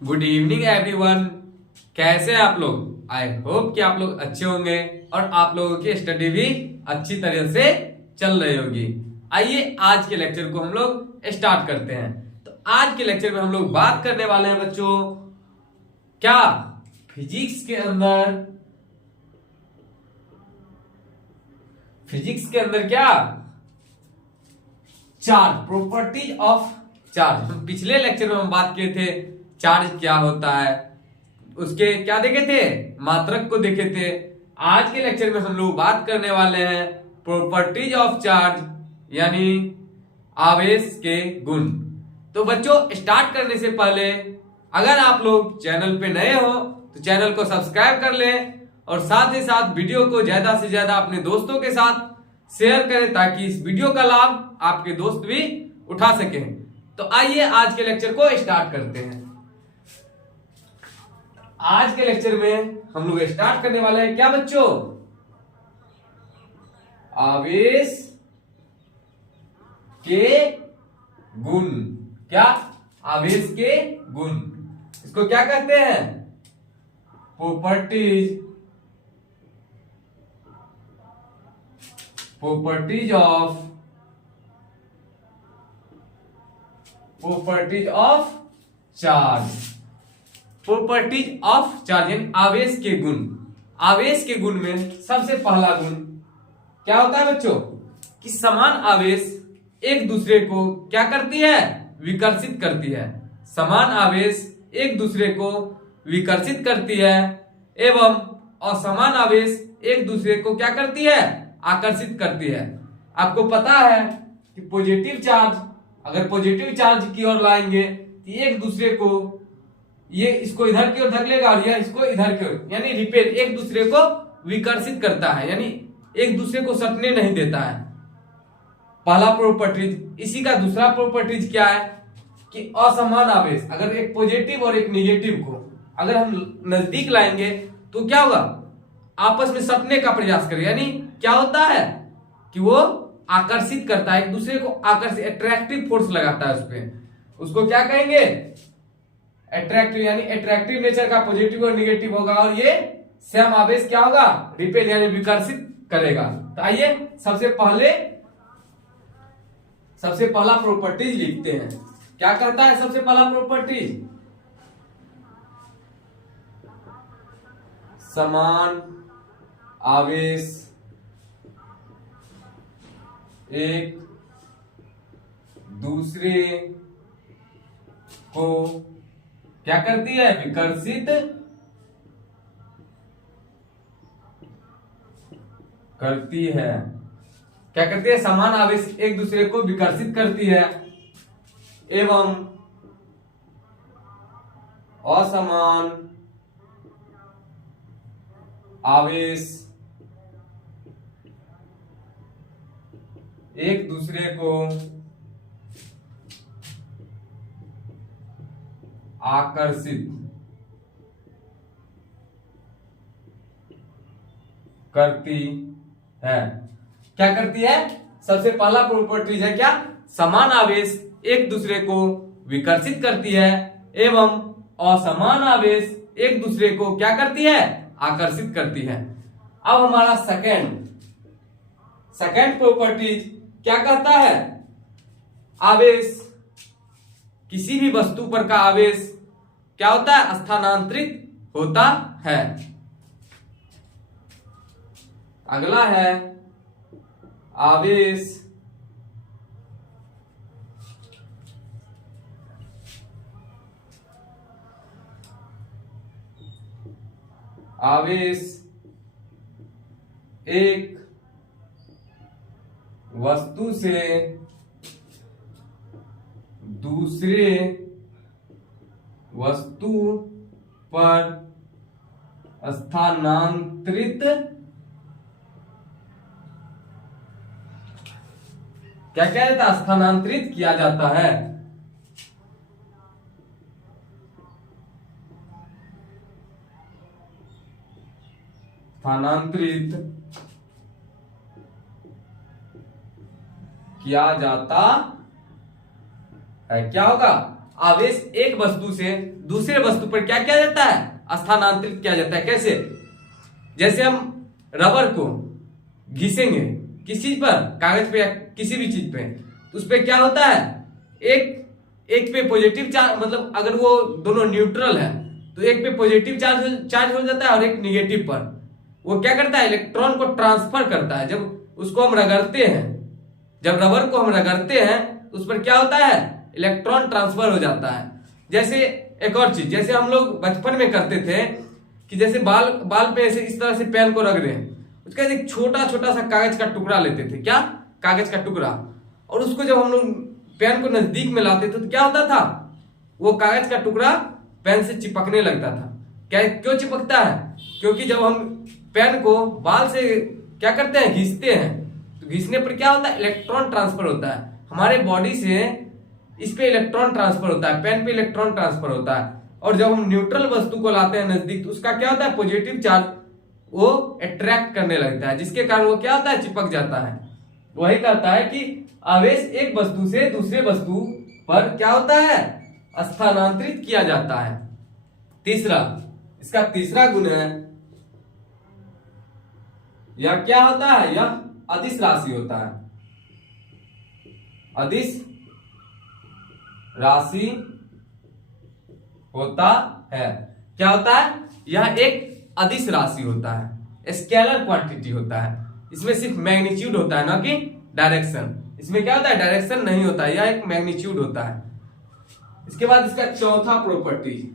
Good evening everyone. कैसे हैं आप लोग? आई होप कि आप लोग अच्छे होंगे और आप लोगों की स्टडी भी अच्छी तरह से चल रही होगी। आइए आज के लेक्चर को हम लोग स्टार्ट करते हैं। तो आज के लेक्चर में हम लोग बात करने वाले हैं बच्चों, क्या फिजिक्स के अंदर क्या चार्ज, प्रॉपर्टीज ऑफ चार्ज। हम पिछले लेक्चर में हम बात किए थे चार्ज क्या होता है, उसके क्या देखे थे, मात्रक को देखे थे। आज के लेक्चर में हम लोग बात करने वाले हैं प्रॉपर्टीज ऑफ चार्ज, यानी आवेश के गुण। तो बच्चों स्टार्ट करने से पहले अगर आप लोग चैनल पे नए हो तो चैनल को सब्सक्राइब कर लें और साथ ही साथ वीडियो को ज्यादा से ज्यादा अपने दोस्तों के साथ शेयर करें ताकि इस वीडियो का लाभ आपके दोस्त भी उठा सकें। तो आइए आज के लेक्चर को स्टार्ट करते हैं। आज के लेक्चर में हम लोग स्टार्ट करने वाले हैं क्या बच्चों, आवेश के गुण। क्या? आवेश के गुण। इसको क्या कहते हैं? Properties of charge. Properties of charge यानी आवेश के गुण। आवेश के गुण में सबसे पहला गुण क्या होता है बच्चों, कि समान आवेश एक दूसरे को क्या करती है, विकर्षित करती है। समान आवेश एक दूसरे को विकर्षित करती है एवं असमान आवेश एक दूसरे को क्या करती है, आकर्षित करती है। आपको पता है कि पॉजिटिव चार्ज अगर पॉजिटिव चार्ज की ओर लाएंगे तो एक दूसरे को, ये इसको इधर की ओर धकेलेगा और यह इसको इधर की ओर, यानी रिपेल, एक दूसरे को विकर्षित करता है, यानी एक दूसरे को सटने नहीं देता है। पहला प्रॉपर्टीज। इसी का दूसरा प्रॉपर्टीज क्या है कि असमान आवेश, अगर एक पॉजिटिव और एक निगेटिव को अगर हम नजदीक लाएंगे तो क्या होगा, आपस में सटने का प्रयास करें, यानी क्या होता है कि वो आकर्षित करता है, एक दूसरे को आकर्षित, अट्रैक्टिव फोर्स लगाता है उस पर। उसको क्या कहेंगे, अट्रैक्टिव, यानी अट्रैक्टिव नेचर का पॉजिटिव और निगेटिव होगा और ये सम आवेश क्या होगा, रिपेल यानी विकर्षित करेगा। तो आइए सबसे पहला प्रॉपर्टीज लिखते हैं। क्या करता है सबसे पहला प्रॉपर्टीज, समान आवेश एक दूसरे को क्या करती है, विकर्षित करती है। क्या करती है, समान आवेश एक दूसरे को विकर्षित करती है एवं असमान आवेश एक दूसरे को आकर्षित करती है। क्या करती है? सबसे पहला प्रॉपर्टीज है क्या, समान आवेश एक दूसरे को विकर्षित करती है एवं असमान आवेश एक दूसरे को क्या करती है, आकर्षित करती है। अब हमारा सेकंड प्रॉपर्टीज क्या कहता है, आवेश, किसी भी वस्तु पर का आवेश क्या होता है, स्थानांतरित होता है। अगला है आवेश एक वस्तु से दूसरे वस्तु पर स्थानांतरित, क्या क्या जाता है, स्थानांतरित किया जाता है। स्थानांतरित किया जाता है, क्या होगा, आवेश एक वस्तु से दूसरे वस्तु पर क्या किया जाता है, स्थानांतरित किया जाता है। कैसे? जैसे हम रबर को घिसेंगे किस चीज पर, कागज पे या किसी भी चीज पे, तो उस पे क्या होता है, एक पे पॉजिटिव चार्ज, मतलब अगर वो दोनों न्यूट्रल है तो एक पे पॉजिटिव चार्ज हो जाता है और एक निगेटिव पर। वो क्या करता है, इलेक्ट्रॉन को ट्रांसफर करता है। जब उसको हम रगड़ते हैं, जब रबर को हम रगड़ते हैं तो उस पर क्या होता है, इलेक्ट्रॉन ट्रांसफर हो जाता है। जैसे एक और चीज, जैसे हम लोग बचपन में करते थे कि जैसे बाल पे ऐसे इस तरह से पेन को रगड़े, उसका एक छोटा छोटा सा कागज का टुकड़ा लेते थे, क्या, कागज का टुकड़ा, और उसको जब हम लोग पेन को नजदीक में लाते थे तो क्या होता था, वो कागज का टुकड़ा पेन से चिपकने लगता था। क्या, क्यों चिपकता है? क्योंकि जब हम पेन को बाल से क्या करते हैं, घिसते हैं, तो घिसने पर क्या होता है, इलेक्ट्रॉन ट्रांसफर होता है। हमारे बॉडी से इस पे इलेक्ट्रॉन ट्रांसफर होता है, पेन पे इलेक्ट्रॉन ट्रांसफर होता है। और जब हम न्यूट्रल वस्तु को लाते हैं नजदीक तो उसका क्या होता है, पॉजिटिव चार्ज वो अट्रैक्ट करने लगता है, जिसके कारण वो क्या होता है, चिपक जाता है। वही कहता है कि आवेश एक वस्तु से दूसरे वस्तु पर क्या होता है, स्थानांतरित किया जाता है। तीसरा, इसका तीसरा गुण है, यह क्या होता है, यह अदिश राशि होता है। अदिश राशि होता है। क्या होता है, यह एक अदिश राशि होता है, स्केलर क्वांटिटी होता है। इसमें सिर्फ मैग्नीट्यूड होता है, ना कि डायरेक्शन। इसमें क्या होता है, डायरेक्शन नहीं होता है, यह एक मैग्नीट्यूड होता है। इसके बाद इसका चौथा प्रॉपर्टी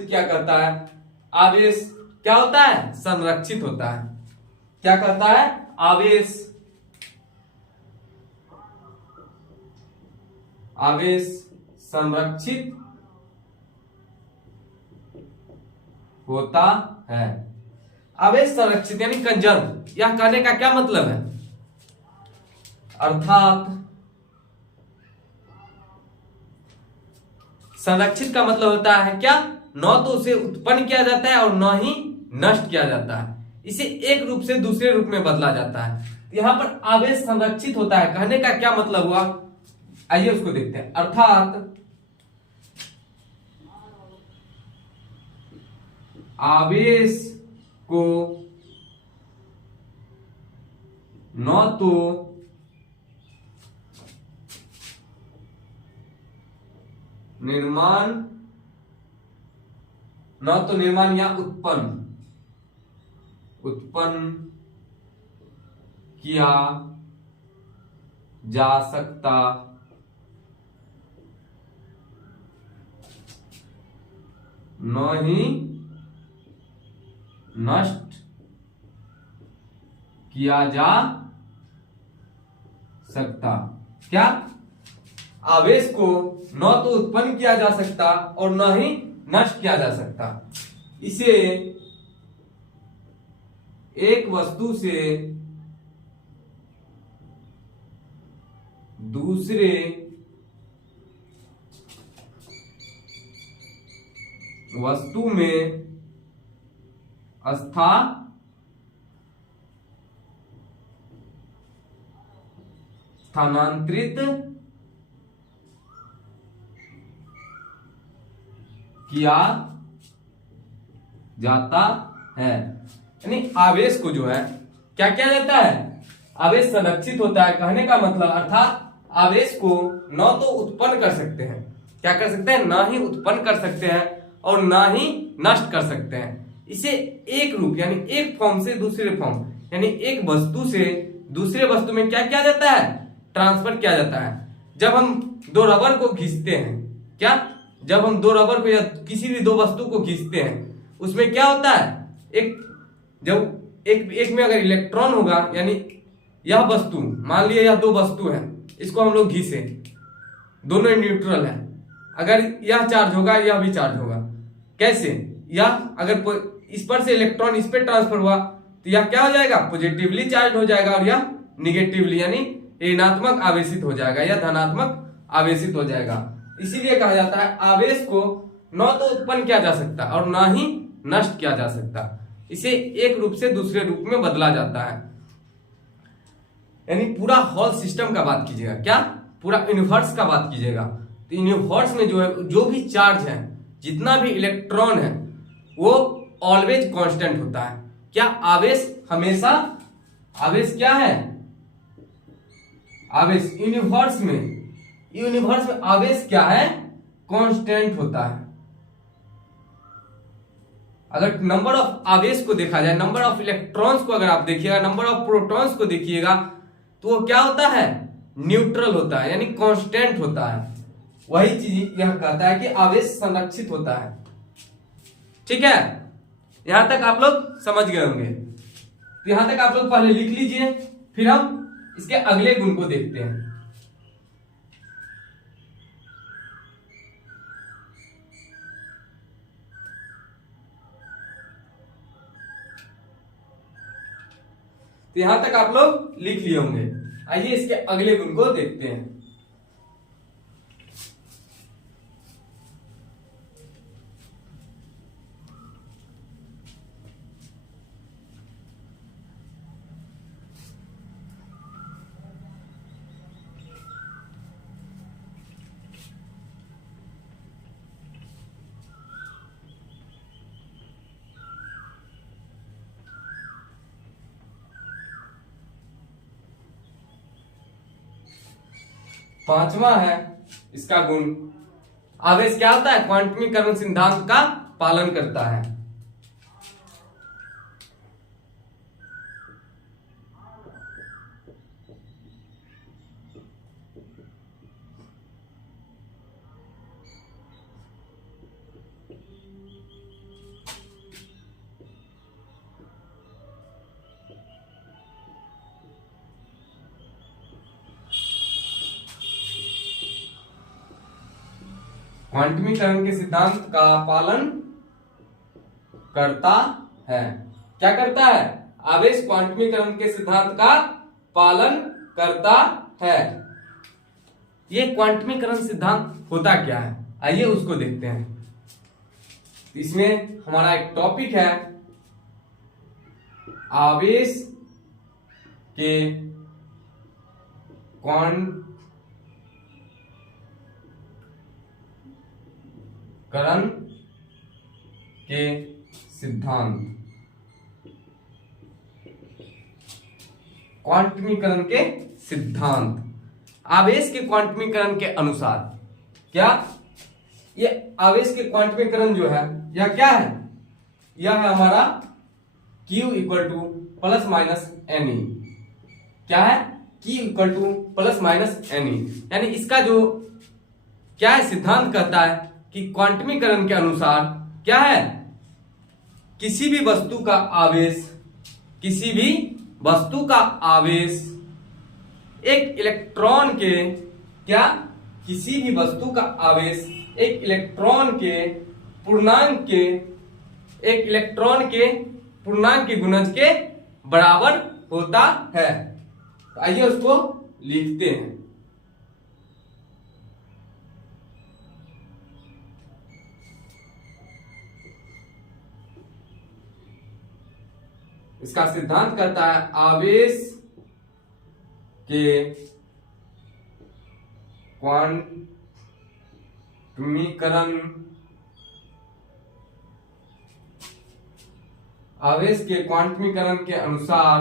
क्या करता है, आवेश क्या होता है, संरक्षित होता है। क्या करता है, आवेश संरक्षित होता है। आवेश संरक्षित यानी कंजर्व, यह कहने का क्या मतलब है, अर्थात संरक्षित का मतलब होता है क्या, न तो उसे उत्पन्न किया जाता है और न ही नष्ट किया जाता है, इसे एक रूप से दूसरे रूप में बदला जाता है। यहां पर आवेश संरक्षित होता है कहने का क्या मतलब हुआ, आइए उसको देखते हैं। अर्थात आवेश को न तो निर्माण या उत्पन्न किया जा सकता, न ही नष्ट किया जा सकता। क्या, आवेश को न तो उत्पन्न किया जा सकता और न ही नष्ट किया जा सकता। इसे एक वस्तु से दूसरे वस्तु में स्थानांतरित किया जाता है। यानी आवेश को जो है क्या किया जाता है, आवेश संरक्षित होता है कहने का मतलब, अर्थात आवेश को न तो उत्पन्न कर सकते हैं, क्या कर सकते हैं, न ही उत्पन्न कर सकते हैं और न ही नष्ट कर सकते हैं। इसे एक रूप यानी एक फॉर्म से दूसरे फॉर्म यानी एक वस्तु से दूसरे वस्तु में क्या किया जाता है, ट्रांसफर किया जाता है। जब हम दो रबर को घिसते हैं, क्या, जब हम दो रबर को या किसी भी दो वस्तु को घिसते हैं, उसमें क्या होता है, एक में अगर इलेक्ट्रॉन होगा, यानी यह वस्तु, मान लिया यह दो वस्तु है, इसको हम लोग घिसे, दोनों न्यूट्रल है, अगर यह चार्ज होगा यह भी चार्ज होगा। कैसे, यह अगर इस पर से इलेक्ट्रॉन इस पर ट्रांसफर हुआ तो यह क्या हो जाएगा, पॉजिटिवली चार्ज हो जाएगा और यह निगेटिवली यानी ऋणात्मक आवेशित हो जाएगा या धनात्मक आवेशित हो जाएगा। इसीलिए कहा जाता है आवेश को न तो उत्पन्न किया जा सकता और न ही नष्ट किया जा सकता, इसे एक रूप से दूसरे रूप में बदला जाता है। यानी पूरा हॉल सिस्टम का बात कीजिएगा, क्या, पूरा यूनिवर्स का बात कीजिएगा, तो यूनिवर्स में जो है, जो भी चार्ज है, जितना भी इलेक्ट्रॉन है, वो ऑलवेज कांस्टेंट होता है। क्या आवेश हमेशा, आवेश क्या है, आवेश यूनिवर्स में आवेश क्या है, कांस्टेंट होता है। अगर नंबर ऑफ आवेश को देखा जाए, नंबर ऑफ इलेक्ट्रॉन्स को अगर आप देखिएगा, नंबर ऑफ प्रोटॉन्स को देखिएगा, तो वो क्या होता है, न्यूट्रल होता है, यानी कांस्टेंट होता है। वही चीज यह कहता है कि आवेश संरक्षित होता है। ठीक है, यहां तक आप लोग समझ गए होंगे। तो यहां तक आप लोग पहले लिख लीजिए, फिर हम इसके अगले गुण को देखते हैं। तो यहां तक आप लोग लिख लिए होंगे। आइए इसके अगले गुण को देखते हैं। पांचवा है इसका गुण, आवेश क्या होता है, क्वांटमीकरण सिद्धांत का पालन करता है। क्वांटमीकरण के सिद्धांत का पालन करता है। क्या करता है, आवेश क्वांटमीकरण के सिद्धांत का पालन करता है। ये क्वांटमीकरण सिद्धांत होता क्या है, आइए उसको देखते हैं। इसमें हमारा एक टॉपिक है, आवेश के क्वांटमीकरण के सिद्धांत, क्वांटमीकरण के सिद्धांत। आवेश के क्वांटमीकरण के अनुसार, क्या ये आवेश के क्वांटमीकरण जो है, यह क्या है, यह है हमारा Q equal to plus minus N. क्या है, Q equal to plus minus N, यानी इसका जो क्या है, सिद्धांत कहता है कि क्वांटमीकरण के अनुसार क्या है, किसी भी वस्तु का आवेश, किसी भी वस्तु का आवेश एक इलेक्ट्रॉन के, क्या, किसी भी वस्तु का आवेश एक इलेक्ट्रॉन के पूर्णांक के, एक इलेक्ट्रॉन के पूर्णांक के गुणज के बराबर होता है। तो आइए उसको लिखते हैं। इसका सिद्धांत कहता है, आवेश के क्वांटमीकरण, आवेश के क्वांटमीकरण के अनुसार,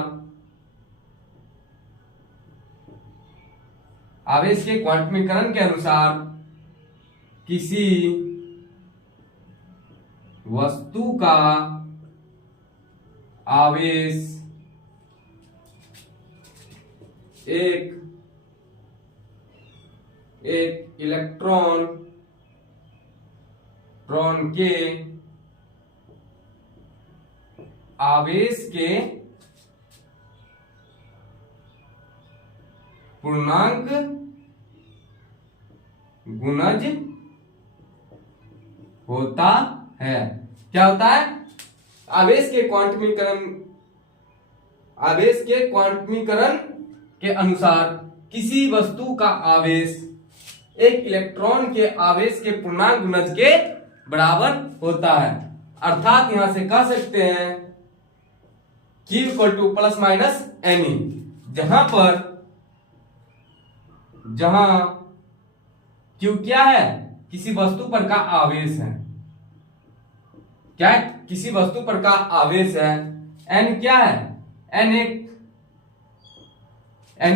आवेश के क्वांटमीकरण के अनुसार किसी वस्तु का आवेश एक इलेक्ट्रॉन के आवेश के पूर्णांक गुणज होता है। क्या होता है, आवेश के क्वांटमीकरण के अनुसार किसी वस्तु का आवेश एक इलेक्ट्रॉन के आवेश के पूर्णांक गुणज के बराबर होता है। अर्थात यहां से कह सकते हैं Q equal to plus minus N, जहां Q क्या है? किसी वस्तु पर का आवेश है। क्या है? किसी वस्तु पर का आवेश है। N क्या है? N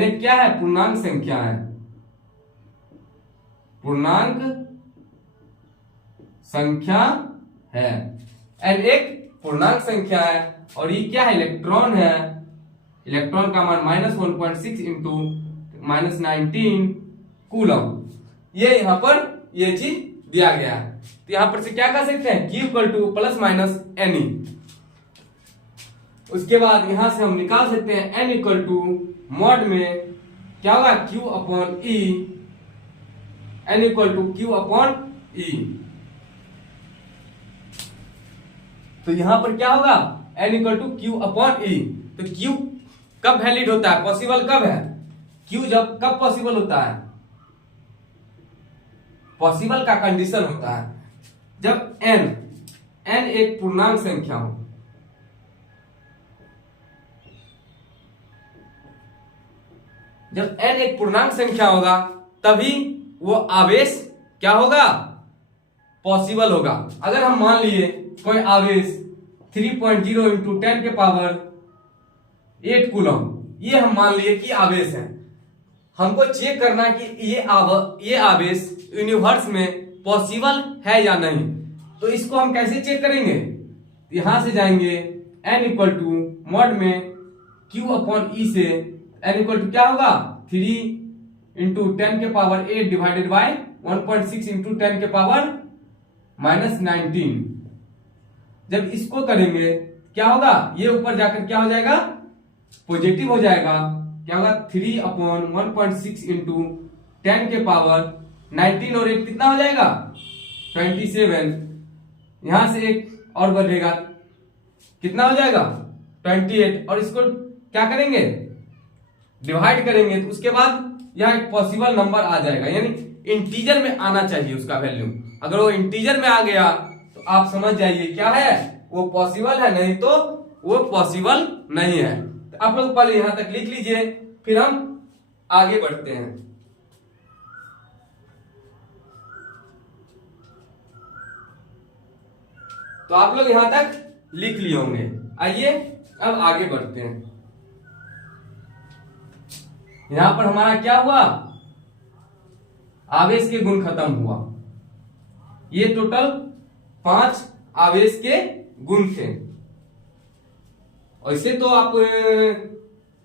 एक क्या है? पूर्णांक संख्या है। पूर्णांक संख्या है। N एक पूर्णांक संख्या है और ये क्या है? इलेक्ट्रॉन है। इलेक्ट्रॉन का मान -1.6 इंटू -19 कूलम। ये यहां पर ये चीज दिया गया है। तो यहां पर से क्या कर सकते हैं? Q equal to plus minus Ne। उसके बाद यहां से हम निकाल सकते हैं N इक्वल टू मॉड में क्या होगा? Q upon E। N equal to Q upon E। तो यहां पर क्या होगा? N equal to Q upon E। तो Q कब वैलिड होता है? पॉसिबल कब है? Q जब कब पॉसिबल होता है? पॉसिबल का कंडीशन होता है जब n एक पूर्णांक संख्या हो। जब n एक पूर्णांक संख्या होगा तभी वो आवेश क्या होगा? पॉसिबल होगा। अगर हम मान लिए कोई आवेश 3.0 इंटू 10 के पावर 8 कूलम, ये हम मान लिए कि आवेश है। हमको चेक करना कि ये आवेश यूनिवर्स में पॉसिबल है या नहीं। तो इसको हम कैसे चेक करेंगे? यहां से जाएंगे n इक्वल टू मॉड में Q अपॉन E से n इक्वल टू क्या होगा? 3 इंटू 10 के पावर 8 डिवाइडेड बाय 1.6 इंटू 10 के पावर -19। जब इसको करेंगे क्या होगा? ये ऊपर जाकर क्या हो जाएगा? पॉजिटिव हो जाएगा। क्या होगा? 3 अपॉन 1.6 इंटू 10 के पावर 19 और 8 कितना हो जाएगा? 27। यहां से एक और बढ़ेगा, कितना हो जाएगा? 28। और इसको क्या करेंगे? डिवाइड करेंगे तो उसके बाद यह एक पॉसिबल नंबर आ जाएगा, यानी इंटीजर में आना चाहिए उसका वैल्यू। अगर वो इंटीजर में आ गया तो आप समझ जाइए क्या है? वो पॉसिबल है, नहीं तो वो पॉसिबल नहीं है। तो आप लोग पहले यहां तक लिख लीजिए, फिर हम आगे बढ़ते हैं। तो आप लोग यहां तक लिख लिए होंगे। आइए अब आगे बढ़ते हैं। यहां पर हमारा क्या हुआ? आवेश के गुण खत्म हुआ। ये टोटल 5 आवेश के गुण थे। ऐसे तो आप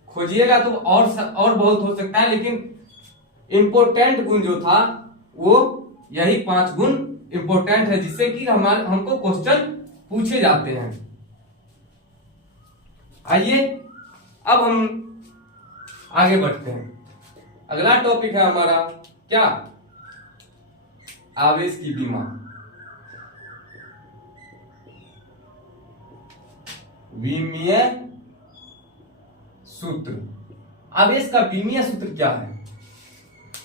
खोजिएगा तो और बहुत हो सकता है, लेकिन इंपोर्टेंट गुण जो था वो यही 5 गुण इंपोर्टेंट है, जिससे कि हमको क्वेश्चन पूछे जाते हैं। आइए अब हम आगे बढ़ते हैं। अगला टॉपिक है हमारा क्या? आवेश की विमा। विमीय सूत्र। आवेश का विमीय सूत्र क्या है?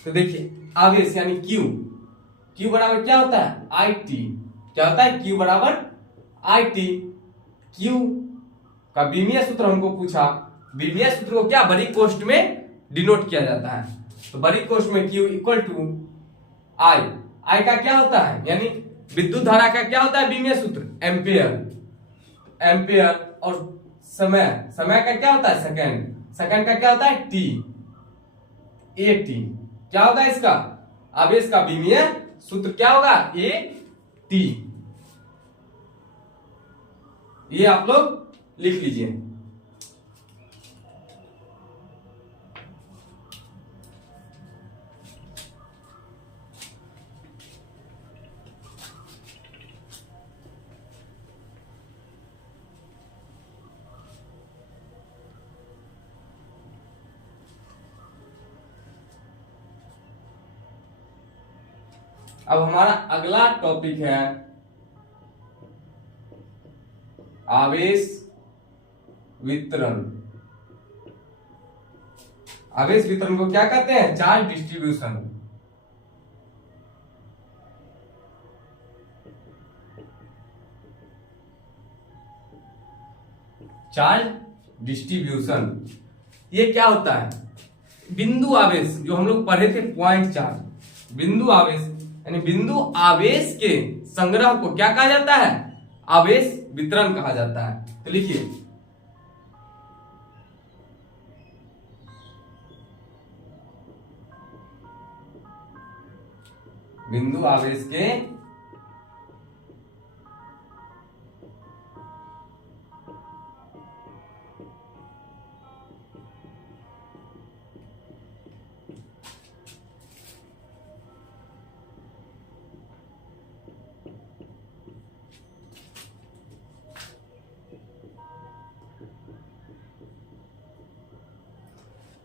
तो देखिए, आवेश यानी Q बराबर क्या होता है? IT। क्या होता है? Q बराबर IT। Q का विमीय सूत्र हमको पूछा। विमीय सूत्र को क्या बड़ी कोष्ठ में डिनोट किया जाता है? तो बड़ी कोष्ठ में Q इक्वल टू I का क्या होता है? यानी विद्युत धारा का क्या होता है विमीय सूत्र? एम्पियर। और समय का क्या होता है? सेकंड का क्या होता है? T। AT। क्या होगा इसका? आवेश का विमीय सूत्र क्या होगा? AT। ये आप लोग लिख लीजिए। अब हमारा अगला टॉपिक है आवेश वितरण। आवेश वितरण को क्या कहते हैं? Charge distribution. चार्ज डिस्ट्रीब्यूशन ये क्या होता है? बिंदु आवेश जो हम लोग पढ़े थे, पॉइंट चार्ज। बिंदु आवेश यानी बिंदु आवेश के संग्रह को क्या कहा जाता है? आवेश वितरण कहा जाता है। तो लिखिए बिंदु आवेश के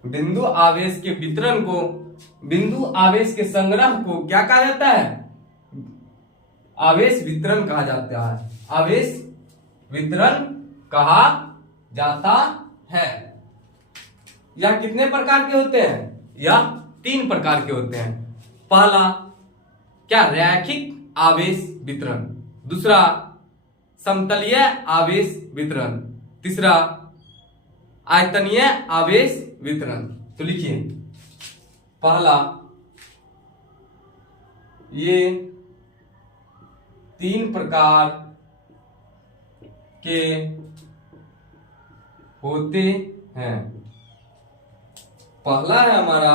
बिंदु आवेश के वितरण को, बिंदु आवेश के संग्रह को क्या कहा जाता है? आवेश वितरण कहा जाता है। आवेश वितरण कहा जाता है। यह कितने प्रकार के होते हैं? यह 3 प्रकार के होते हैं। पहला क्या? रैखिक आवेश वितरण। दूसरा समतलीय आवेश वितरण। तीसरा आयतनीय आवेश वितरण। तो लिखिए पहला, ये 3 प्रकार के होते हैं। पहला है हमारा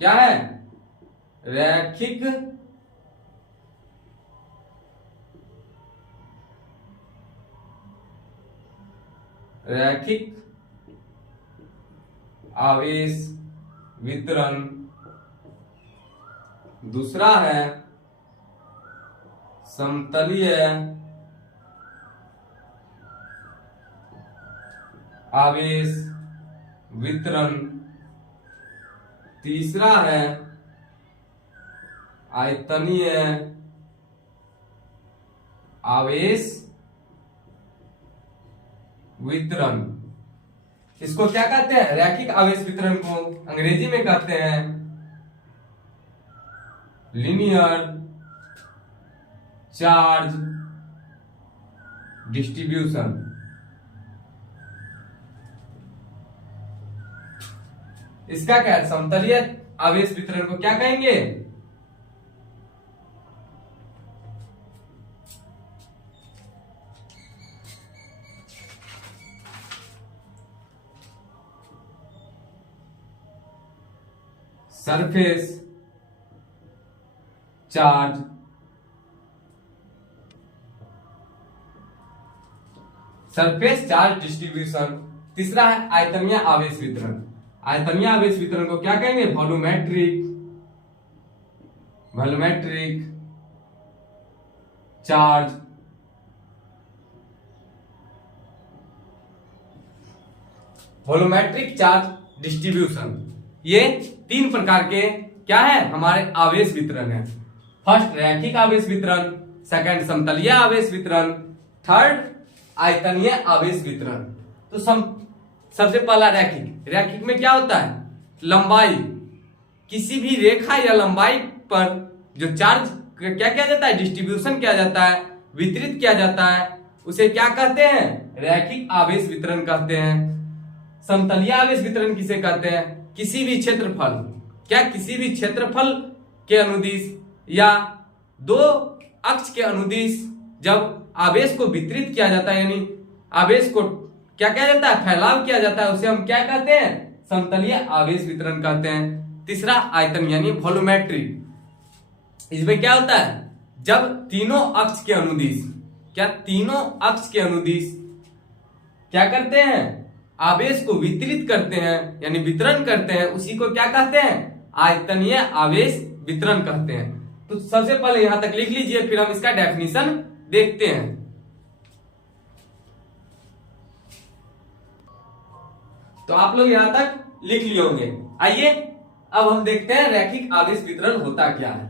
क्या है? रैखिक आवेश वितरण। दूसरा है समतलीय आवेश वितरण। तीसरा है आयतनीय आवेश वितरण। इसको क्या कहते हैं? रैखिक आवेश वितरण को अंग्रेजी में कहते हैं लीनियर चार्ज डिस्ट्रीब्यूशन। इसका क्या है? समतलीय आवेश वितरण को क्या कहेंगे? Surface charge distribution. तीसरा है आयतनीय आवेश वितरण। आयतनीय आवेश वितरण को क्या कहेंगे? Volumetric charge distribution. ये 3 प्रकार के क्या है? हमारे आवेश वितरण है। फर्स्ट रैखिक आवेश वितरण, सेकंड समतलीय आवेश वितरण, थर्ड आयतनीय आवेश वितरण। तो सबसे पहला रैखिक में क्या होता है? लंबाई, किसी भी रेखा या लंबाई पर जो चार्ज क्या किया जाता है? डिस्ट्रीब्यूशन किया जाता है, वितरित किया जाता है, उसे क्या कहते हैं? रैखिक आवेश वितरण कहते हैं। समतलीय आवेश वितरण किसे कहते हैं? किसी भी क्षेत्रफल के अनुदिश या 2 अक्ष के अनुदिश जब आवेश को वितरित किया जाता है, यानी आवेश को क्या किया जाता है? फैलाव किया जाता है, उसे हम क्या कहते हैं? समतलीय आवेश वितरण कहते हैं। तीसरा आयतन यानी वॉल्यूमेट्रिक। इसमें क्या होता है? जब तीनों अक्ष के अनुदिश क्या करते हैं? आवेश को वितरित करते हैं यानी वितरण करते हैं, उसी को क्या कहते हैं? आयतनीय आवेश वितरण कहते हैं। तो सबसे पहले यहां तक लिख लीजिए, फिर हम इसका डेफिनेशन देखते हैं। तो आप लोग यहां तक लिख लिए होंगे। आइए अब हम देखते हैं रैखिक आवेश वितरण होता क्या है।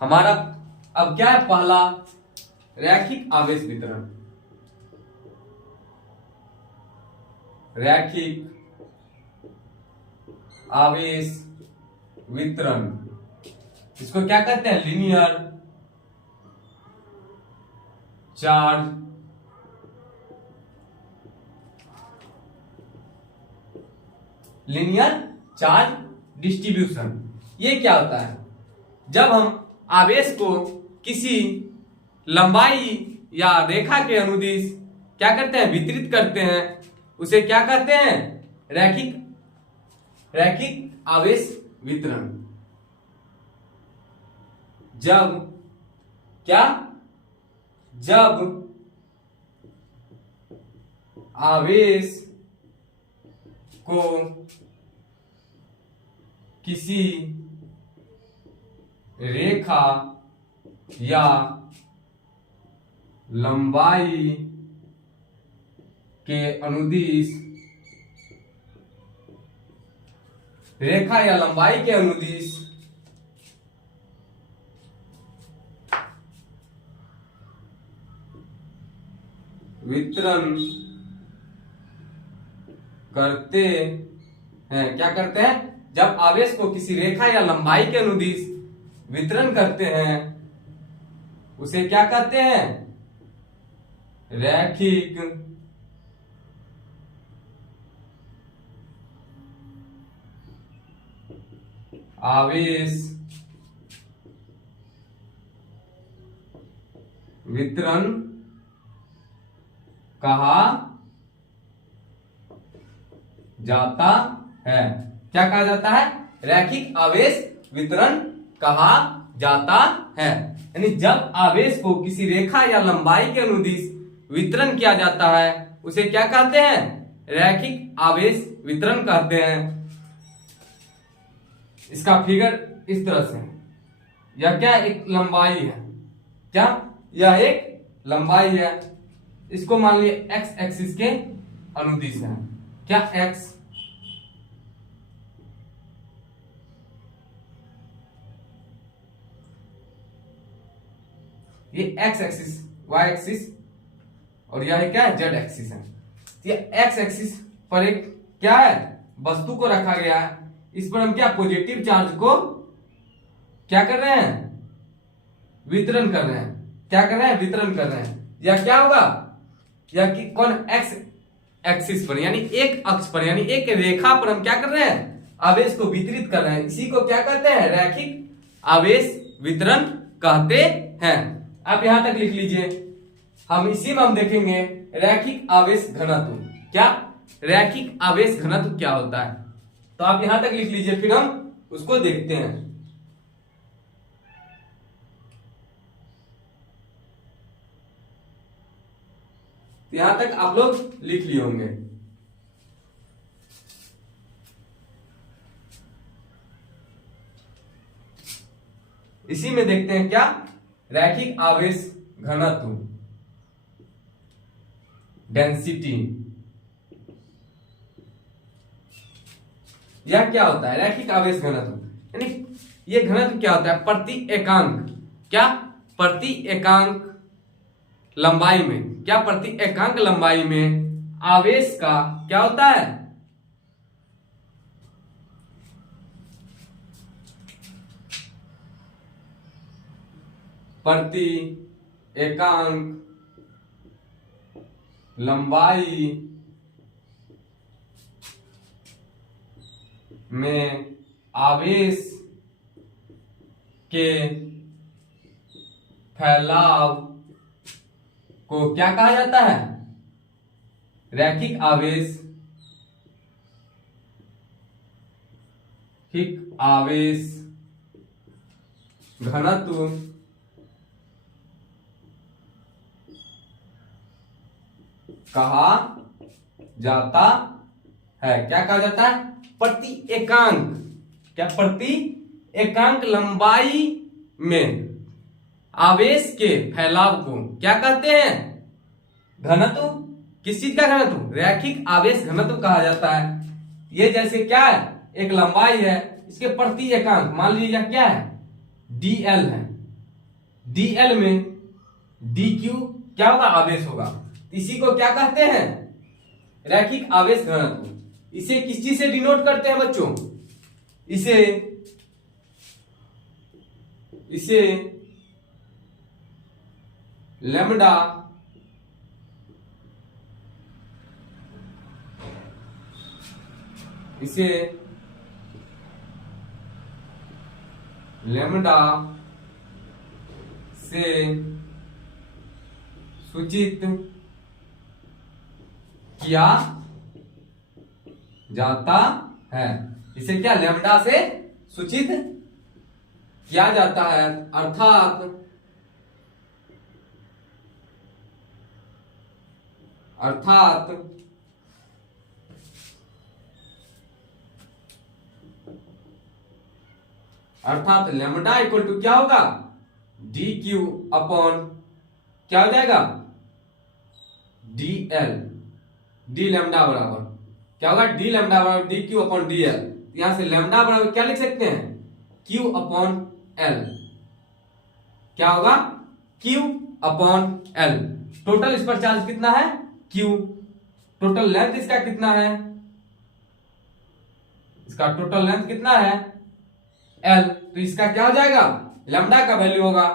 हमारा अब क्या है? पहला रैखिक आवेश वितरण। रैखिक आवेश वितरण, इसको क्या कहते हैं? Linear charge linear charge distribution. ये क्या होता है? जब हम आवेश को किसी लंबाई या रेखा के अनुदिश क्या करते हैं? वितरित करते हैं, उसे क्या कहते हैं? रैखिक आवेश वितरण। जब आवेश को किसी रेखा या लंबाई के अनुदिश वितरण करते हैं। क्या करते हैं? जब आवेश को किसी रेखा या लंबाई के अनुदिश वितरण करते हैं, उसे क्या कहते हैं? रैखिक आवेश वितरण कहा जाता है। क्या कहा जाता है? रैखिक आवेश वितरण कहा जाता है। यानी जब आवेश को किसी रेखा या लंबाई के अनुदिश वितरण किया जाता है, उसे क्या कहते हैं? रैखिक आवेश वितरण कहते हैं। इसका फिगर इस तरह से है। यह क्या? एक लंबाई है। क्या? यह एक लंबाई है। इसको मान लिया एक्स एक्सिस के अनुदिश है। क्या? एक्स। ये एक्स एक्सिस, वाई एक्सिस, और यह क्या है? जेड एक्सिस है। ये एक्स एक्सिस पर एक क्या है? वस्तु को रखा गया है। इस पर हम क्या? पॉजिटिव चार्ज को क्या कर रहे हैं? वितरण कर रहे हैं। क्या कर रहे हैं? वितरण कर रहे हैं। यह क्या होगा? यह कि कौन? एक्स एक्सिस पर, यानी एक अक्ष पर, यानी एक रेखा पर हम क्या कर रहे हैं? आवेश को वितरित कर रहे हैं। इसी को क्या कहते हैं? रैखिक आवेश वितरण कहते हैं। आप यहां तक लिख लीजिए। हम इसी में हम देखेंगे रैखिक आवेश घनत्व। क्या? रैखिक आवेश घनत्व क्या होता है? तो आप यहां तक लिख लीजिए, फिर हम उसको देखते हैं। यहां तक आप लोग लिख लिए होंगे। इसी में देखते हैं क्या? रैखिक आवेश घनत्व, डेंसिटी। यह क्या होता है? रैखिक आवेश घनत्व, यानी ये घनत्व क्या होता है? प्रति एकांक। क्या? प्रति एकांक लंबाई में, क्या? प्रति एकांक लंबाई में आवेश का क्या होता है? प्रति एकांक लंबाई में आवेश के फैलाव को क्या कहा जाता है? रैखिक आवेश घनत्व कहा जाता है। क्या कहा जाता है? प्रति एकांक। क्या? प्रति एकांक लंबाई में आवेश के फैलाव को क्या कहते हैं? घनत्व। किस चीज का घनत्व? रैखिक आवेश घनत्व कहा जाता है। ये जैसे क्या है? एक लंबाई है, इसके प्रति एकांक मान लीजिए क्या है? dl है। dl में dq क्या होगा? आवेश होगा। इसी को क्या कहते हैं? रैखिक आवेश घनत्व। इसे किस चीज से डिनोट करते हैं बच्चों? इसे इसे लैम्डा इसे लैम्डा से सूचित किया जाता है। इसे क्या लैम्डा से सूचित किया जाता है, अर्थात लैम्डा इक्वल टू क्या होगा, डी क्यू अपॉन क्या हो जाएगा, डी एल। डी लैम्डा बराबर क्या होगा, डी लैम्डा बराबर D Q upon D L. यहां से लैम्डा बराबर क्या लिख सकते हैं, क्यू अपॉन एल। क्या होगा, क्यू अपॉन एल। टोटल इस पर चार्ज कितना है, क्यू। टोटल लेंथ इसका कितना है, इसका टोटल लेंथ कितना है, एल। तो इसका क्या हो जाएगा, लैम्डा का वैल्यू होगा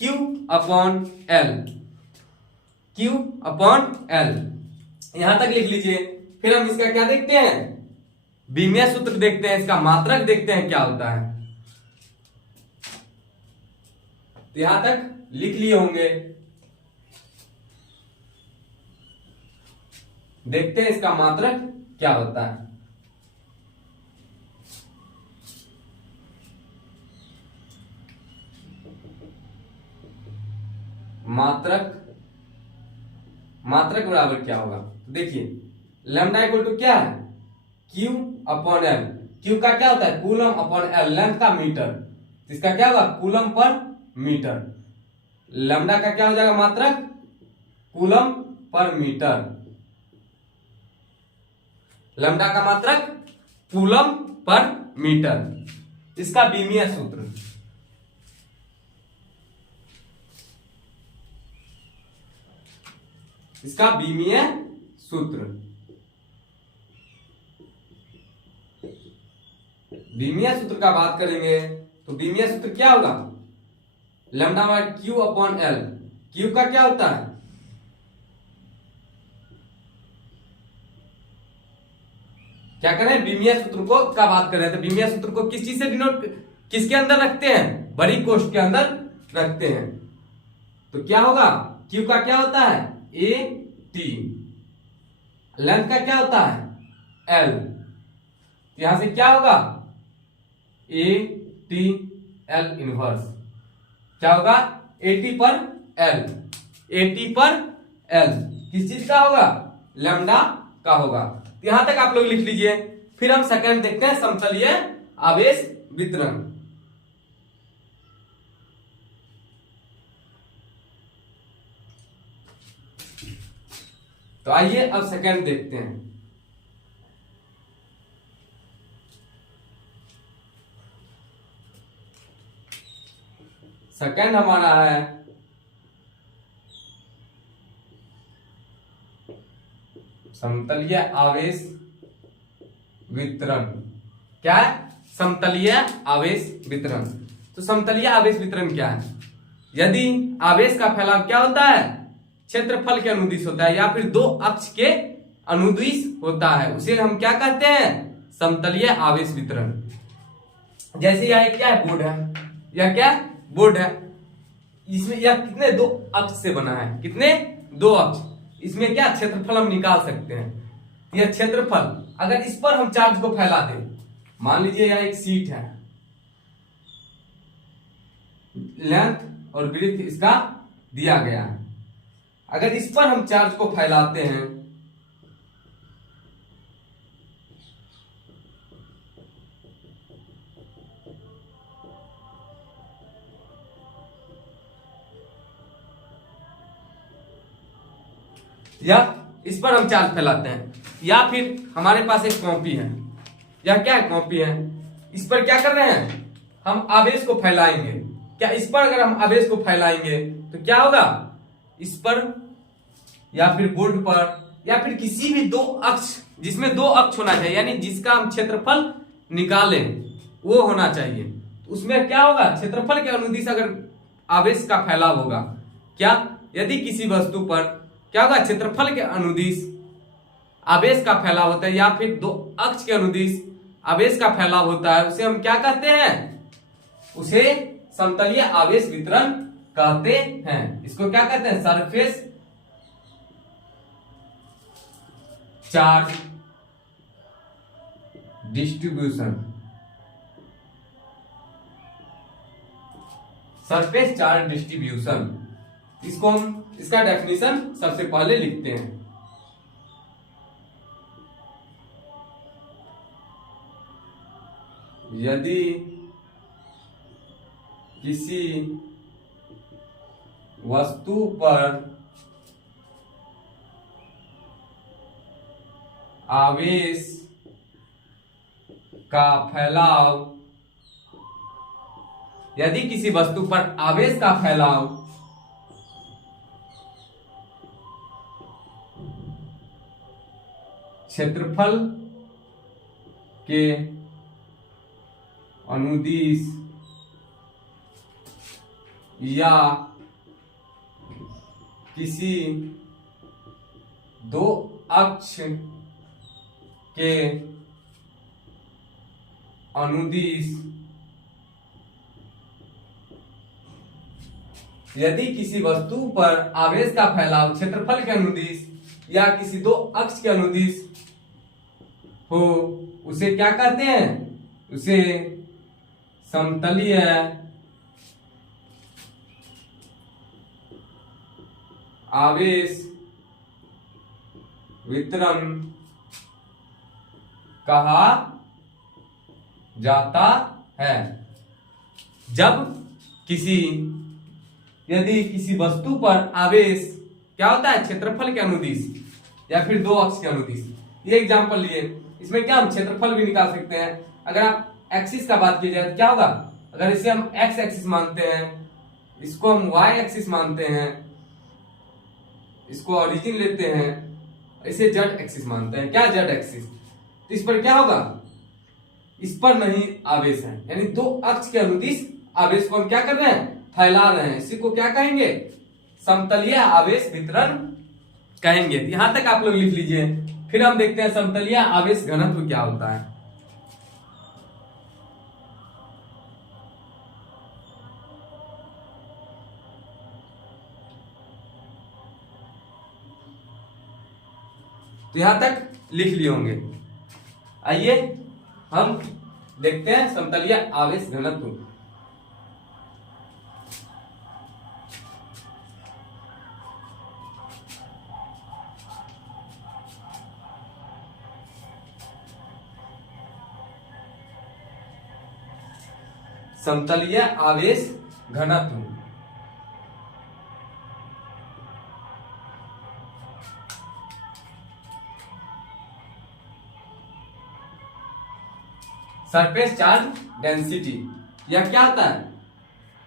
Q upon L, Q upon L. यहां तक लिख लीजिए। फिर हम इसका क्या देखते हैं, बीमीय सूत्र देखते हैं, इसका मात्रक देखते हैं क्या होता है। तो यहां तक लिख लिए होंगे, देखते हैं इसका मात्रक क्या होता है। मात्रक बराबर क्या होगा, देखिए लैम्डा इक्वल टू क्या है, क्यू अपॉन एल। क्यू का क्या होता है, कूलम अपॉन एल, लेंथ का मीटर। इसका क्या होगा, कूलम पर मीटर। लैम्डा का क्या हो जाएगा मात्रक, कूलम पर मीटर। लैम्डा का मात्रक कूलम पर मीटर। इसका बीमीय सूत्र, इसका बीमीय सूत्र, बीमीय सूत्र का बात करेंगे तो बीमीय सूत्र क्या होगा, lambda by Q upon L. Q का क्या होता है, क्या करें, बीमीय सूत्र को का बात कर रहे हैं। तो बीमीय सूत्र को किस चीज से डिनोट, किसके अंदर रखते हैं, बड़ी कोष्ठ के अंदर रखते हैं। तो क्या होगा, क्यू का क्या होता है, ए टी। लेंथ का क्या होता है, एल। यहां से क्या होगा, ए टी एल इनवर्स। क्या होगा, ए टी पर एल, ए टी पर एल किस चीज का होगा, लैम्डा का होगा। यहां तक आप लोग लिख लीजिए। फिर हम सेकंड देखते हैं, समतलीय आवेश वितरण। तो आइए अब सेकंड देखते हैं। सेकंड हमारा है समतलीय आवेश वितरण। क्या है, समतलीय आवेश वितरण। तो समतलीय आवेश वितरण क्या है, यदि आवेश का फैलाव क्या होता है, क्षेत्रफल के अनुदिश होता है या फिर दो अक्ष के अनुदिश होता है, उसे हम क्या कहते हैं, समतलीय आवेश वितरण। जैसे यह क्या है, बोर्ड है, यह क्या बोर्ड है, इसमें यह कितने दो अक्ष से बना है, कितने दो अक्ष। इसमें क्या क्षेत्रफल हम निकाल सकते हैं। यह क्षेत्रफल अगर इस पर हम चार्ज को फैला दें, मान लीजिए यह एक सीट है, लेंथ और विड्थ इसका दिया गया है। अगर इस पर हम चार्ज को फैलाते हैं, या इस पर हम चार्ज फैलाते हैं, या फिर हमारे पास एक कॉपी है, यह क्या है, कॉपी है, इस पर क्या कर रहे हैं, हम आवेश को फैलाएंगे। क्या इस पर अगर हम आवेश को फैलाएंगे तो क्या होगा, इस पर या फिर बोर्ड पर या फिर किसी भी दो अक्ष, जिसमें दो अक्ष होना चाहिए, यानी जिसका हम क्षेत्रफल निकालें वो होना चाहिए, उसमें क्या होगा, क्षेत्रफल के अनुदिश अगर आवेश का फैलाव होगा, क्या, यदि किसी वस्तु पर क्या होगा, क्षेत्रफल के अनुदिश आवेश का फैलाव होता है या फिर दो अक्ष के अनुदिश आवेश का फैलाव होता है, उसे हम क्या कहते हैं, उसे समतलीय आवेश वितरण कहते हैं। इसको क्या कहते हैं, surface charge distribution. Surface charge distribution, इसको हम इसका डेफिनेशन सबसे पहले लिखते हैं। यदि किसी वस्तु पर आवेश का फैलाव, यदि किसी वस्तु पर आवेश का फैलाव क्षेत्रफल के अनुदिश या किसी दो अक्ष के अनुदिश, यदि किसी वस्तु पर आवेश का फैलाव क्षेत्रफल के अनुदिश या किसी दो अक्ष के अनुदिश हो, उसे क्या कहते हैं, उसे समतलीय आवेश वितरण कहा जाता है। जब यदि किसी वस्तु पर आवेश क्या होता है, क्षेत्रफल के अनुदिश या फिर दो अक्ष के अनुदिश, ये एग्जांपल लिए, इसमें क्या हम क्षेत्रफल भी निकाल सकते हैं। अगर आप एक्सिस का बात की जाए तो क्या होगा, अगर इसे हम एक्स एक्सिस मानते हैं, इसको हम वाई एक्सिस मानते हैं, इसको ओरिजिन लेते हैं, इसे जेड एक्सिस मानते हैं, क्या जेड एक्सिस, तो इस पर क्या होगा, इस पर नहीं आवेश है, यानी दो अक्ष के अनुदिश आवेश को हम क्या कर रहे हैं, फैला रहे हैं, इसी को क्या कहेंगे, समतलीय आवेश वितरण कहेंगे। यहां तक आप लोग लिख लीजिए, फिर हम देखते हैं समतलीय आवेश घनत्व क्या होता है। तो यहां तक लिख लिए होंगे। आइए हम देखते हैं समतलीय आवेश घनत्व। समतलीय आवेश घनत्व सरफेस चार्ज डेंसिटी, यह क्या होता है,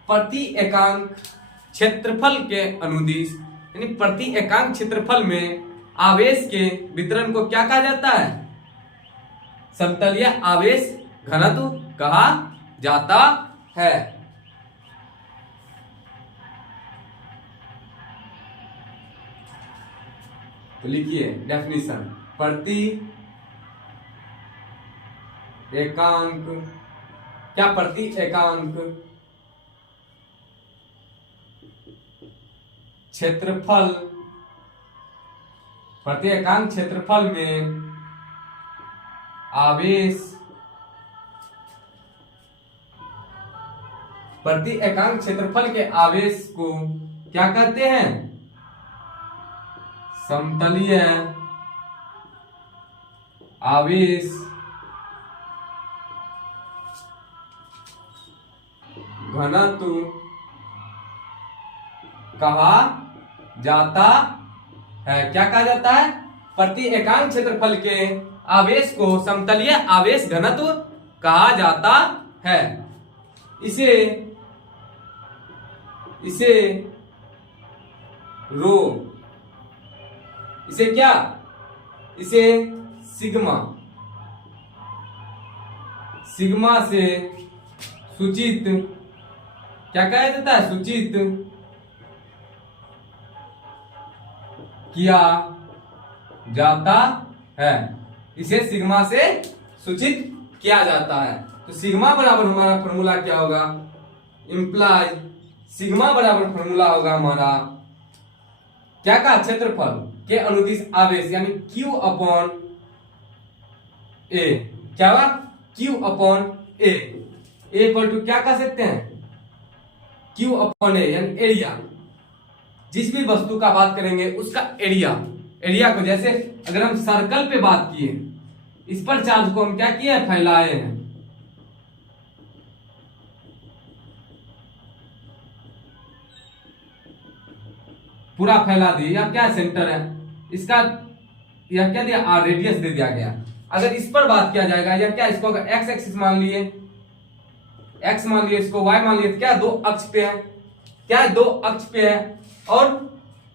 प्रति एकांक क्षेत्रफल के अनुदिश, यानी प्रति एकांक क्षेत्रफल में आवेश के वितरण को क्या कहा जाता है, समतलीय आवेश घनत्व कहा जाता है। तो लिखिए डेफिनेशन, प्रति एकांक, क्या, प्रति एकांक क्षेत्रफल, प्रति एकांक क्षेत्रफल में आवेश, प्रति एकांक क्षेत्रफल के आवेश को क्या कहते हैं, समतलीय आवेश घनत्व कहा जाता है। क्या कहा जाता है, प्रति एकांक क्षेत्रफल के आवेश को समतलीय आवेश घनत्व कहा जाता है। इसे रो, इसे क्या, इसे सिग्मा से सूचित क्या कहा जाता है, सूचित किया जाता है, इसे सिग्मा से सूचित किया जाता है। तो सिग्मा बराबर हमारा फॉर्मूला क्या होगा, इंप्लाई सिग्मा बराबर फॉर्मूला होगा हमारा क्या का, क्षेत्रफल के अनुदिश आवेश यानी Q अपॉन ए, क्या होगा Q upon A, equal to क्या कह सकते हैं, Q अपॉन ए यानी एरिया। जिस भी वस्तु का बात करेंगे उसका एरिया को, जैसे अगर हम सर्कल पे बात किए, इस पर चार्ज को हम क्या किए हैं, फैलाए हैं। पूरा फैला दिए, या क्या सेंटर है इसका, यह क्या दिया, रेडियस दे दिया गया। अगर इस पर बात किया जाएगा, या क्या इसको अगर एक्स एक्सिस मान लिए, एक्स मान लिए, इसको वाई मान लिए, तो क्या दो अक्ष पे है, क्या दो अक्ष पे है, और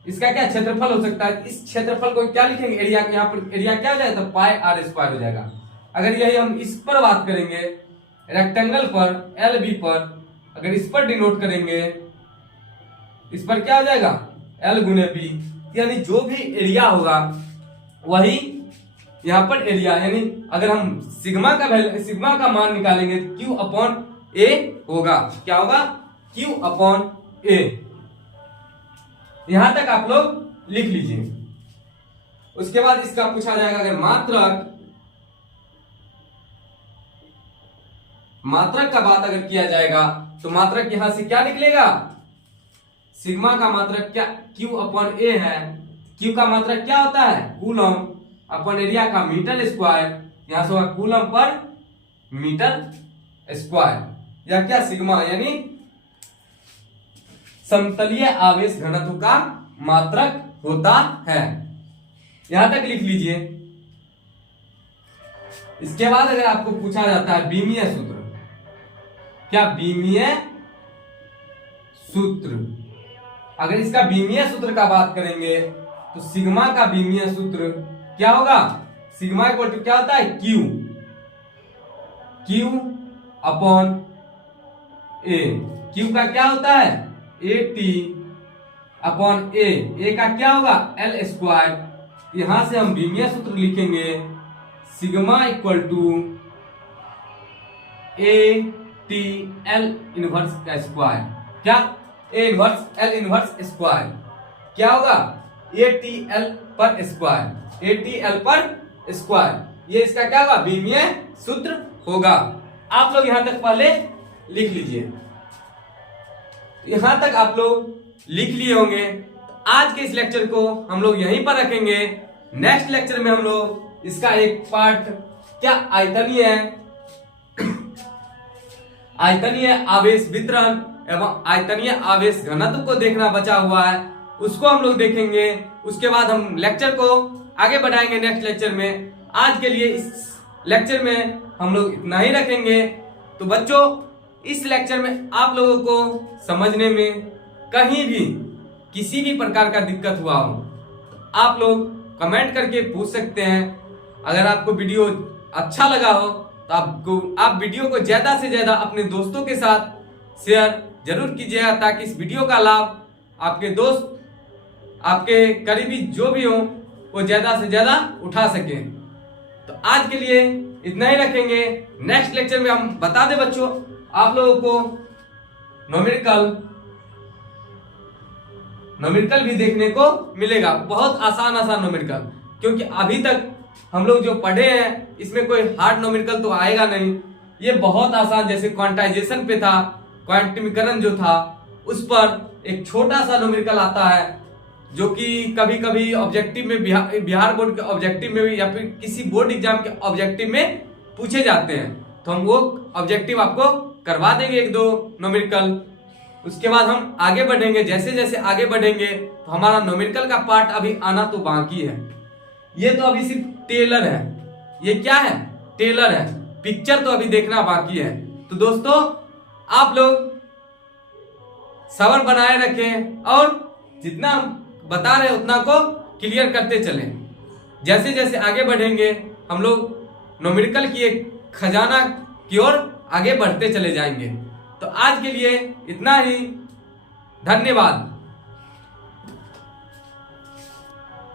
इसका क्या क्षेत्रफल हो सकता है। इस क्षेत्रफल को क्या लिखेंगे, एरिया, यहाँ पर एरिया क्या हो जाएगा, तो पाई आर स्क्वायर हो जाएगा। अगर यही हम इस पर बात करेंगे, रेक्टेंगल पर एल बी पर, अगर इस पर डिनोट करेंगे, इस पर क्या हो जाएगा, एल गुने बी, यानी जो भी एरिया होगा वही यहाँ पर एरिया, यानी अगर हम सिग्मा का मान निकालेंगे तो Q अपॉन ए होगा, क्या होगा, Q अपॉन ए। यहां तक आप लोग लिख लीजिए। उसके बाद इसका पूछा जाएगा, अगर मात्रक का बात अगर किया जाएगा तो मात्रक यहां से क्या निकलेगा, सिग्मा का मात्रक क्या, Q अपॉन ए है। Q का मात्रक क्या होता है, कूलम अपॉन एरिया का मीटर स्क्वायर, यहां से होगा कूलम पर मीटर स्क्वायर, या क्या सिग्मा यानी समतलीय आवेश घनत्व का मात्रक होता है। यहां तक लिख लीजिए। इसके बाद अगर आपको पूछा जाता है बीमीय सूत्र, क्या बीमीय सूत्र, अगर इसका बीमीय सूत्र का बात करेंगे तो सिग्मा का बीमीय सूत्र क्या होगा, सिग्मा इक्वल टू क्या होता है, Q अपॉन ए। Q का क्या होता है, AT अपॉन ए का क्या होगा, एल स्क्वायर। यहां से हम बीमीय सूत्र लिखेंगे, sigma equal to AT L inverse का स्क्वायर, क्या A inverse L inverse square, क्या होगा ATL पर स्क्वायर, ATL पर स्क्वायर। ये इसका क्या होगा, बीमीय सूत्र होगा। आप लोग यहां तक पहले लिख लीजिए। यहां तक आप लोग लिख लिए होंगे। आज के इस लेक्चर को हम लोग यहीं पर रखेंगे। नेक्स्ट लेक्चर में हम लोग इसका एक पार्ट क्या आयतनीय आवेश वितरण एवं आयतनीय आवेश घनत्व को देखना बचा हुआ है, उसको हम लोग देखेंगे। उसके बाद हम लेक्चर को आगे बढ़ाएंगे नेक्स्ट लेक्चर में। आज के लिए इस लेक्चर में हम लोग इतना ही रखेंगे। तो बच्चों, इस लेक्चर में आप लोगों को समझने में कहीं भी किसी भी प्रकार का दिक्कत हुआ हो, आप लोग कमेंट करके पूछ सकते हैं। अगर आपको वीडियो अच्छा लगा हो तो आप वीडियो को ज्यादा से ज्यादा अपने दोस्तों के साथ शेयर जरूर कीजिएगा, ताकि इस वीडियो का लाभ आपके दोस्त, आपके करीबी जो भी हो, वो ज्यादा से ज्यादा उठा सके। तो आज के लिए इतना ही रखेंगे। नेक्स्ट लेक्चर में हम बता दें बच्चों आप लोगों को न्यूमेरिकल भी देखने को मिलेगा। बहुत आसान न्यूमेरिकल, क्योंकि अभी तक हम लोग जो पढ़े हैं इसमें कोई हार्ड न्यूमेरिकल तो आएगा नहीं। ये बहुत आसान, जैसे क्वांटाइजेशन पे था, क्वांटमीकरण जो था, उस पर एक छोटा सा न्यूमेरिकल आता है, जो कि कभी कभी ऑब्जेक्टिव में, बिहार बोर्ड के ऑब्जेक्टिव में भी, या फिर किसी बोर्ड एग्जाम के ऑब्जेक्टिव में पूछे जाते हैं। तो हम वो ऑब्जेक्टिव आपको करवा देंगे, एक दो न्यूमेरिकल। उसके बाद हम आगे बढ़ेंगे। जैसे जैसे आगे बढ़ेंगे तो हमारा न्यूमेरिकल का पार्ट अभी आना तो बाकी है। ये तो अभी सिर्फ टेलर है। ये क्या है, टेलर है। पिक्चर तो अभी देखना बाकी है। तो दोस्तों, आप लोग सब्र बनाए रखें और जितना बता रहे उतना को क्लियर करते चलें। जैसे जैसे आगे बढ़ेंगे हम लोग न्यूमेरिकल की एक खजाना की ओर आगे बढ़ते चले जाएंगे। तो आज के लिए इतना ही, धन्यवाद।